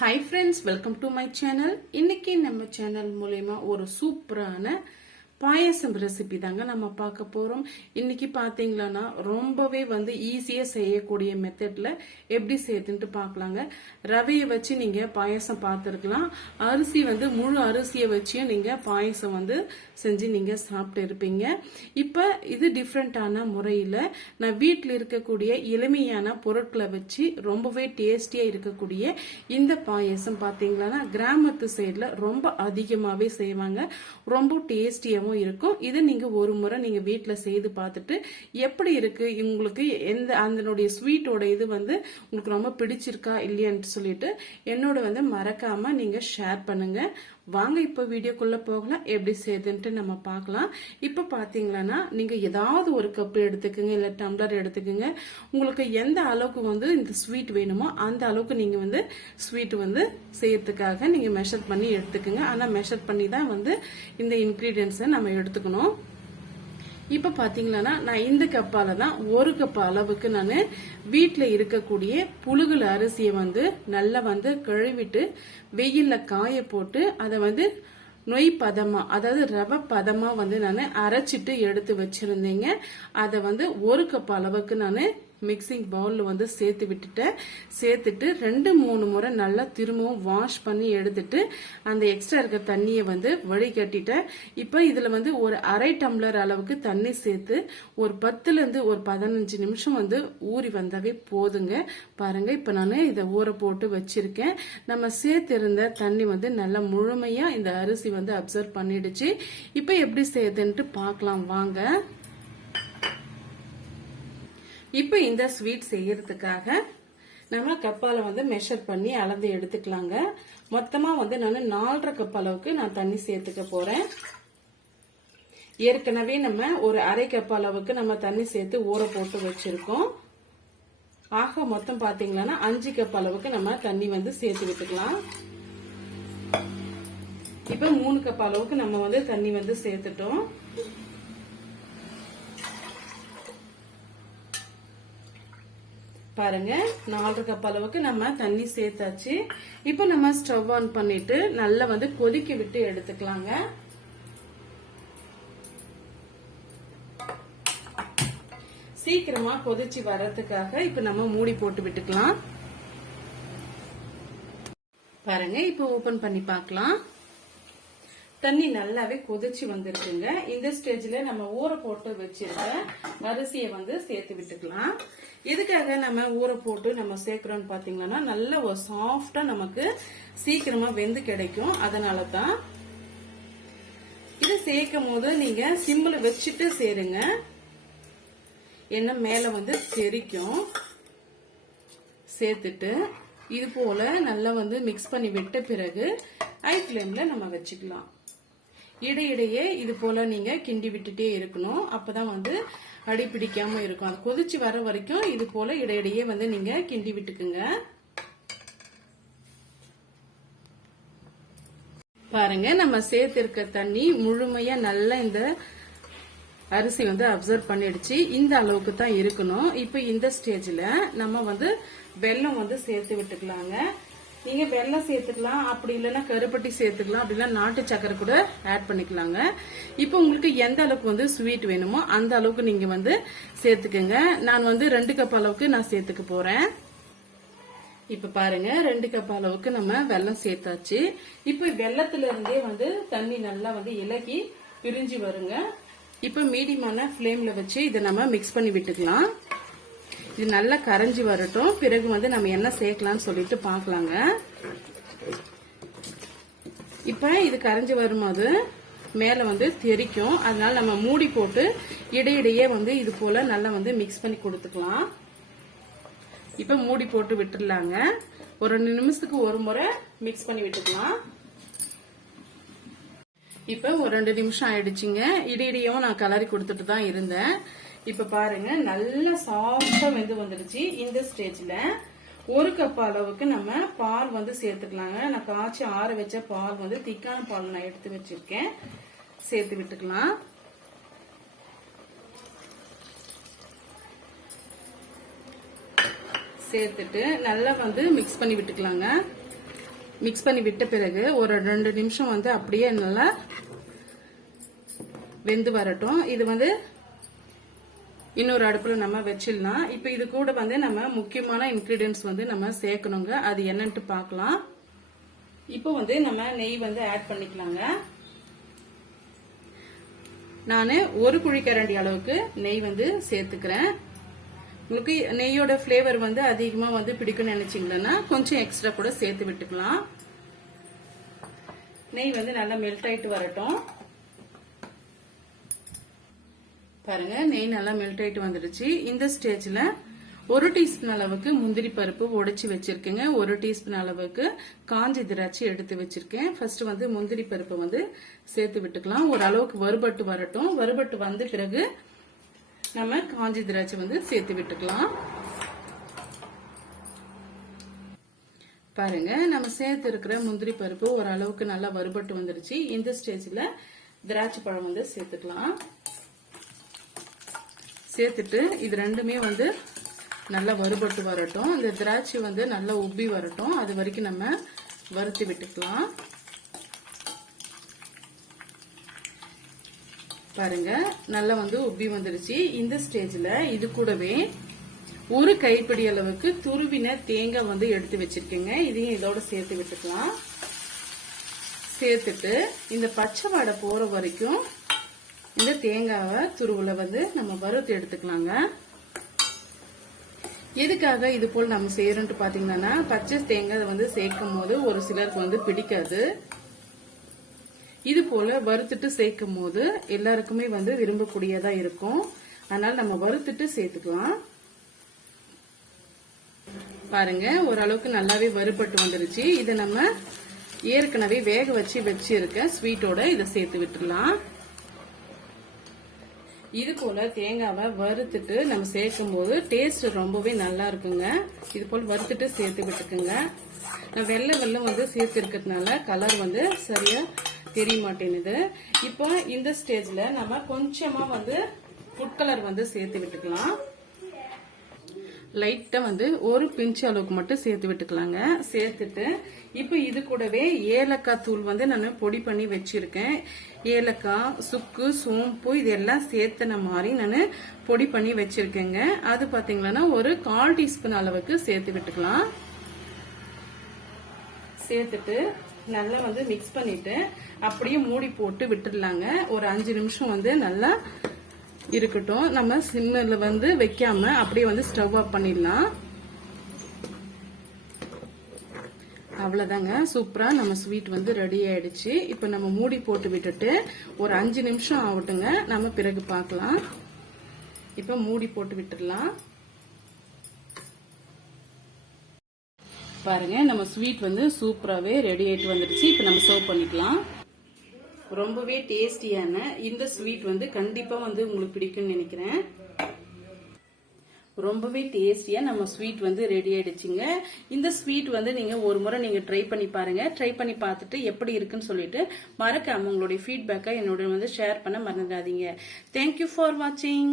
Hi friends welcome to my channel இன்னைக்கு நம்ம channel மூலயமா ஒரு சூப்பரான பாயசம் ரெசிபி தாங்க நம்ம பார்க்க போறோம். இன்னைக்கு பாத்தீங்களன்னா ரொம்பவே வந்து ஈஸியா செய்யக்கூடிய மெத்தட்ல எப்படி செய்யுதுன்ட்டு பார்க்கலாங்க. ரவையை வச்சு நீங்க பாயசம் பார்த்துருக்கலாம். அரிசி வந்து முழு அரிசியை வச்சியும் நீங்க பாயசம் வந்து செஞ்சு நீங்க சாப்பிட்டு இருப்பீங்க. இப்ப இது டிஃப்ரெண்டான முறையில நான் வீட்டில் இருக்கக்கூடிய எளிமையான பொருட்களை வச்சு ரொம்பவே டேஸ்டியா இருக்கக்கூடிய இந்த பாயசம் பாத்தீங்களன்னா கிராமத்து சைட்ல ரொம்ப அதிகமாவே செய்வாங்க. ரொம்ப டேஸ்டியாவும் இருக்கும். இதை நீங்கள் ஒரு முறை நீங்கள் வீட்டில் செய்து பார்த்துட்டு எப்படி இருக்குது உங்களுக்கு எந்த அதனுடைய ஸ்வீட்டோட இது வந்து உங்களுக்கு ரொம்ப பிடிச்சிருக்கா இல்லையான்ட்டு சொல்லிட்டு என்னோட வந்து மறக்காமல் நீங்கள் ஷேர் பண்ணுங்கள் வாங்க இப்போ வீடியோக்குள்ள போகலாம். எப்படி செய்யுதுன்ட்டு நம்ம பார்க்கலாம். இப்போ பாத்தீங்களன்னா நீங்க ஏதாவது ஒரு கப் எடுத்துக்கோங்க இல்ல டம்ளர் எடுத்துக்கோங்க. உங்களுக்கு எந்த அளவுக்கு வந்து இந்த ஸ்வீட் வேணுமோ அந்த அளவுக்கு நீங்க வந்து ஸ்வீட் வந்து செய்யறதுக்காக நீங்க மெஷர் பண்ணி எடுத்துக்கோங்க. ஆனா மெஷர் பண்ணி தான் வந்து இந்த இன்கிரீடியன்ஸை நம்ம எடுத்துக்கணும். இப்ப பாத்தீங்கன்னா நான் இந்த கப்பால தான் ஒரு கப் அளவுக்கு நான் வீட்டில் இருக்கக்கூடிய புழுகுல அரிசியை வந்து நல்லா வந்து கழுவிட்டு வெயில்ல காய போட்டு அதை வந்து நொய் பதமா அதாவது ரவை பதமா வந்து நான் அரைச்சிட்டு எடுத்து வச்சிருந்தேங்க. அதை வந்து ஒரு கப் அளவுக்கு நான் மிக்சிங் பவுலில் வந்து சேர்த்து விட்டுட்டேன் சேர்த்துட்டு ரெண்டு மூணு முறை நல்லா திரும்பவும் வாஷ் பண்ணி எடுத்துட்டு அந்த எக்ஸ்ட்ரா இருக்க தண்ணியை வந்து வடிகட்டிட்டேன் இப்போ இதில் வந்து ஒரு அரை டம்ளர் அளவுக்கு தண்ணி சேர்த்து ஒரு பத்துலேருந்து ஒரு பதினஞ்சு நிமிஷம் வந்து ஊறி வந்தாவே போதுங்க. பாருங்க இப்போ நான் இதை ஊற போட்டு வச்சிருக்கேன். நம்ம சேர்த்திருந்த தண்ணி வந்து நல்லா முழுமையாக இந்த அரிசி வந்து அப்சர்வ் பண்ணிடுச்சு. இப்போ எப்படி சேர்த்துன்ட்டு பார்க்கலாம். வாங்க. இப்போ இந்த ஸ்வீட் செய்யறதுக்காக நம்ம கப்பால வந்து மெஷர் பண்ணி அளந்து எடுத்துக்கலாங்க. மொத்தமா வந்து நான் நாலரை கப் அளவுக்கு நான் தண்ணி சேர்த்துக்க போறேன். ஏற்கனவே நம்ம ஒரு அரை கப் அளவுக்கு நம்ம தண்ணி சேர்த்து ஊற போட்டு வச்சிருக்கோம். ஆக மொத்தம் பாத்தீங்கன்னா அஞ்சு கப் அளவுக்கு நம்ம தண்ணி வந்து சேர்த்து விட்டுக்கலாம். இப்ப மூணு கப் அளவுக்கு நம்ம வந்து தண்ணி வந்து சேர்த்துட்டோம். பாருங்க. நாலரை கப் அளவுக்கு நம்ம தண்ணி சேர்த்தாச்சு. இப்போ நம்ம ஸ்டவ் ஆன் பண்ணிட்டு நல்லா வந்து கொதிக்க விட்டு எடுத்துக்கலாங்க. சீக்கிரமா கொதிச்சு வர்றதுக்காக இப்ப நம்ம மூடி போட்டு விட்டுக்கலாம். பாருங்க இப்போ ஓபன் பண்ணி பார்க்கலாம். தண்ணி நல்லாவே கொதிச்சு வந்திருக்குங்க. இந்த ஸ்டேஜ்ல நம்ம ஊற போட்டு வச்சிருக்க அரிசியை வந்து சேர்த்து விட்டுக்கலாம். எதுக்காக நம்ம ஊற போட்டு நம்ம சேர்க்கிறோம்னு பாத்தீங்கன்னா நல்ல ஒரு சாஃப்டா நமக்கு சீக்கிரமா வெந்து கிடைக்கும். அதனால தான் இது சேர்க்கும் போது நீங்க சிம்பிள் வச்சுட்டு சேருங்க. என்ன மேல வந்து தெரிக்கும் சேர்த்துட்டு இது போல நல்லா வந்து மிக்ஸ் பண்ணி விட்ட பிறகு ஐ ஃப்ளேம்ல நம்ம வச்சுக்கலாம். இடையிடையே இது போல நீங்க கிண்டி விட்டுட்டே இருக்கணும். அப்பதான் வந்து அடி பிடிக்காம இருக்கும். அது கொதிச்சு வர வரைக்கும் இது போல இடையிடையே வந்து நீங்க கிண்டி விட்டுக்குங்க. பாருங்க நம்ம சேர்த்திருக்க தண்ணி முழுமையா நல்லா இந்த அரிசி வந்து அப்சர்வ் பண்ணிடுச்சு. இந்த அளவுக்கு தான் இருக்கணும். இப்ப இந்த ஸ்டேஜ்ல நம்ம வந்து வெல்லம் வந்து சேர்த்து விட்டுக்கலாங்க. நீங்க வெல்லம் சேர்த்துக்கலாம் அப்படி இல்லைன்னா கருப்பட்டி சேர்த்துக்கலாம் அப்படி இல்லைன்னா நாட்டு சக்கரை கூட ஆட் பண்ணிக்கலாங்க. இப்போ உங்களுக்கு எந்த அளவுக்கு வந்து ஸ்வீட் வேணுமோ அந்த அளவுக்கு நீங்க வந்து சேர்த்துக்கங்க. நான் வந்து ரெண்டு கப் அளவுக்கு நான் சேர்த்துக்க போறேன். இப்ப பாருங்க ரெண்டு கப் அளவுக்கு நம்ம வெல்லம் சேர்த்தாச்சு. இப்போ வெள்ளத்துல இருந்தே வந்து தண்ணி நல்லா வந்து இலக்கி பிரிஞ்சு வருங்க. இப்ப மீடியமான ஃப்ளேம்ல வச்சு இதை நம்ம மிக்ஸ் பண்ணி விட்டுக்கலாம். இது நல்லா கரைஞ்சி வரட்டும். பிறகு வந்து நம்ம என்ன சேர்க்கலாம்னு சொல்லிட்டு பார்க்கலாங்க. இப்போ இது கரைஞ்சி வரும்போது மேலே வந்து தெரிக்கும். அதனால நம்ம மூடி போட்டு இடையிடையே வந்து இது போல நல்லா வந்து மிக்ஸ் பண்ணி கொடுத்துக்கலாம். இப்போ மூடி போட்டு விட்டுடலாங்க. ஒரு ரெண்டு நிமிஷத்துக்கு ஒரு முறை மிக்ஸ் பண்ணி விட்டுக்கலாம். இப்போ ஒரு ரெண்டு நிமிஷம் ஆயிடுச்சுங்க. இடையிடையும் நான் கலரி கொடுத்துட்டு தான் இருந்தேன். இப்ப பாருங்க நல்லா சாஃப்டா வெந்து வந்துடுச்சு இந்த ஸ்டேஜ்ல ஒரு கப் அளவுக்கு நம்ம பால் வந்து சேர்த்துக்கலாங்க. நான் காய்ச்சி ஆற வச்ச பால் வந்து திக்கான பால் நான் எடுத்து வச்சிருக்கேன். சேர்த்து விட்டுக்கலாம். சேர்த்துட்டு நல்லா வந்து மிக்ஸ் பண்ணி விட்டுக்கலாங்க. மிக்ஸ் பண்ணி விட்ட பிறகு ஒரு ரெண்டு நிமிஷம் வந்து அப்படியே நல்லா வெந்து வரட்டும். இது வந்து இன்னொரு அடுப்புல நம்ம வச்சிடலாம். இப்போ இது கூட வந்து நம்ம முக்கியமான இன்கிரீடியன்ஸ் வந்து நம்ம சேர்க்கணுங்க. அது என்னன்ட்டு பார்க்கலாம். இப்போ வந்து நம்ம நெய் வந்து ஆட் பண்ணிக்கலாங்க. நான் ஒரு குழிக்கரண்டி அளவுக்கு நெய் வந்து சேர்த்துக்கிறேன். உங்களுக்கு நெய்யோட ஃப்ளேவர் வந்து அதிகமாக வந்து பிடிக்கும்னு நினைச்சீங்கன்னா கொஞ்சம் எக்ஸ்ட்ரா கூட சேர்த்து விட்டுக்கலாம். நெய் வந்து நல்லா மெல்ட் ஆயிட்டு வரட்டும். பாருங்க நெய் நல்லா மெல்ட் ஆயிட்டு வந்துடுச்சு. இந்த ஸ்டேஜ்ல ஒரு டீஸ்பூன் அளவுக்கு முந்திரி பருப்பு உடைச்சி வச்சிருக்கேங்க. ஒரு டீஸ்பூன் அளவுக்கு காஞ்சி திராட்சை எடுத்து வச்சிருக்கேன். ஃபர்ஸ்ட் வந்து முந்திரி பருப்பை வந்து சேர்த்து விட்டுக்கலாம். ஒரு அளவுக்கு வறுபட்டு வரட்டும். வறுபட்டு வந்த பிறகு நம்ம காஞ்சி திராட்சை வந்து சேர்த்து விட்டுக்கலாம். பாருங்க நம்ம சேர்த்து இருக்கிற முந்திரி பருப்பு ஓரளவுக்கு நல்லா வறுபட்டு வந்துருச்சு இந்த ஸ்டேஜ்ல திராட்சை பழம் வந்து சேர்த்துக்கலாம். சேர்த்துட்டு இது ரெண்டுமே வந்து நல்லா வறுபட்டு வரட்டும். இந்த திராட்சை வந்து நல்லா உப்பி வரட்டும். அது வரைக்கும் நம்ம வறுத்து விட்டுக்கலாம். பாருங்க நல்லா வந்து உப்பி வந்துருச்சு இந்த ஸ்டேஜில் இது கூடவே ஒரு கைப்பிடி அளவுக்கு துருவின தேங்காய் வந்து எடுத்து வச்சிருக்கேங்க. இதையும் இதோட சேர்த்து விட்டுக்கலாம். சேர்த்துட்டு இந்த பச்சை வாடை போகிற வரைக்கும் இந்த தேங்காவை துருவில் வந்து நம்ம வறுத்து எடுத்துக்கலாங்க. எதுக்காக இது போல் நம்ம செய்யறோம்ட்டு பாத்தீங்கன்னா பச்சை தேங்காய் வந்து சேர்க்கும் போது ஒரு சிலருக்கு வந்து பிடிக்காது. இது போல வறுத்துட்டு சேர்க்கும் போது எல்லாருக்குமே வந்து விரும்பக்கூடியதா இருக்கும். அதனால நம்ம வறுத்துட்டு சேர்த்துக்கலாம். பாருங்க ஓரளவுக்கு நல்லாவே வறுபட்டு வந்துருச்சு. இதை நம்ம ஏற்கனவே வேக வச்சு வச்சிருக்க ஸ்வீட்டோட இதை சேர்த்து விட்டுடலாம். இது போல தேங்காவை வறுத்துட்டு நம்ம சேர்க்கும் போது டேஸ்ட் ரொம்பவே நல்லா இருக்குங்க. இது போல் வறுத்துட்டு சேர்த்து விட்டுக்குங்க. நான் வெள்ளை வெள்ளம் வந்து சேர்த்து இருக்கிறதுனால கலர் வந்து சரியா தெரிய மாட்டேங்குது இப்போ இந்த ஸ்டேஜ்ல நம்ம கொஞ்சமா வந்து ஃபுட் கலர் வந்து சேர்த்து விட்டுக்கலாம். லைட்டா வந்து ஒரு பிஞ்சு அளவுக்கு மட்டும் சேர்த்து விட்டுக்கலாங்க. சேர்த்துட்டு இப்போ இது கூடவே ஏலக்காய் தூள் வந்து நான் பொடி பண்ணி வச்சிருக்கேன். ஏலக்காய் சுக்கு சோம்பு இதெல்லாம் சேர்த்துன மாதிரி நான் பொடி பண்ணி வச்சிருக்கேங்க. அது பார்த்தீங்கன்னா ஒரு கால் டீஸ்பூன் அளவுக்கு சேர்த்து விட்டுக்கலாம். சேர்த்துட்டு நல்லா வந்து மிக்ஸ் பண்ணிட்டு அப்படியே மூடி போட்டு விட்டுடலாங்க. ஒரு அஞ்சு நிமிஷம் வந்து நல்லா இருக்கட்டும். நம்ம சிம்மில் வந்து வைக்காம அப்படியே வந்து ஸ்டவ் ஆஃப் பண்ணிடலாம். அவ்வளோதாங்க சூப்பராக நம்ம ஸ்வீட் வந்து ரெடி ஆயிடுச்சு. இப்போ நம்ம மூடி போட்டு விட்டுட்டு ஒரு அஞ்சு நிமிஷம் ஆகட்டுங்க. நம்ம பிறகு பார்க்கலாம். இப்போ மூடி போட்டு விட்டுடலாம். பாருங்க நம்ம ஸ்வீட் வந்து சூப்பராகவே ரெடி ஆகிட்டு வந்துடுச்சு. இப்போ நம்ம சர்வ் பண்ணிக்கலாம். ரொம்பவே டேஸ்டியான இந்த ஸ்வீட் வந்து கண்டிப்பாக வந்து உங்களுக்கு பிடிக்கும்னு நினைக்கிறேன். ரொம்பவே டேஸ்டியா நம்ம ஸ்வீட் வந்து ரெடி ஆயிடுச்சுங்க. இந்த ஸ்வீட் வந்து நீங்க ஒரு முறை நீங்க ட்ரை பண்ணி பாருங்க. ட்ரை பண்ணி பார்த்துட்டு எப்படி இருக்குன்னு சொல்லிட்டு மறக்காம உங்களுடைய ஃபீட்பேக்கை என்னோட வந்து ஷேர் பண்ண மறந்துடாதீங்க. தேங்க்யூ ஃபார் வாட்சிங்